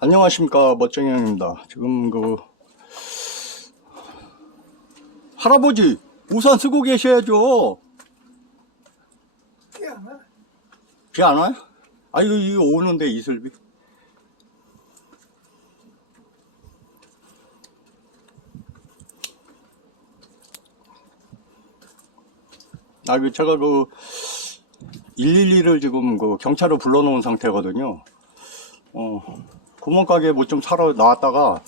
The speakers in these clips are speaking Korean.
안녕하십니까 멋쟁이 형입니다. 지금 그 할아버지 우산 쓰고 계셔야죠. 깨어나? 비안 와요? 아 이거 이거 오는데 이슬비. 아, 그 제가 그 112를 지금 그 경찰을 불러놓은 상태거든요. 어, 구멍가게 뭐 좀 사러 나왔다가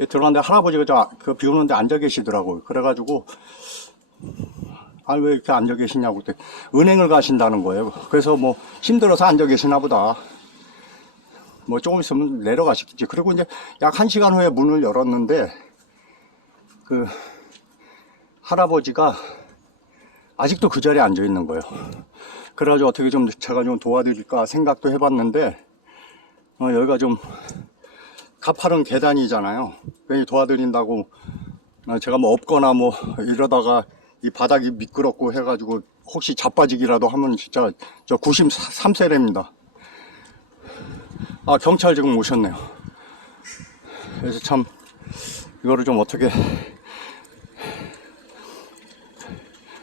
예, 들어갔는데 할아버지가 저, 그 비 오는데 앉아 계시더라고요. 그래가지고, 아, 왜 이렇게 앉아 계시냐고 그때 은행을 가신다는 거예요. 그래서 뭐 힘들어서 앉아 계시나 보다. 뭐 조금 있으면 내려가시겠지. 그리고 이제 약 한 시간 후에 문을 열었는데, 그, 할아버지가 아직도 그 자리에 앉아 있는 거예요. 그래가지고 어떻게 좀 제가 좀 도와드릴까 생각도 해봤는데, 어, 여기가 좀 가파른 계단이잖아요. 괜히 도와드린다고 어, 제가 뭐 없거나 뭐 이러다가 이 바닥이 미끄럽고 해가지고 혹시 자빠지기라도 하면 진짜 저 93세랍니다. 아 경찰 지금 오셨네요. 그래서 참 이거를 좀 어떻게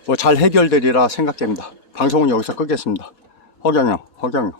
뭐 잘 해결되리라 생각됩니다. 방송은 여기서 끄겠습니다. 허경영, 허경영.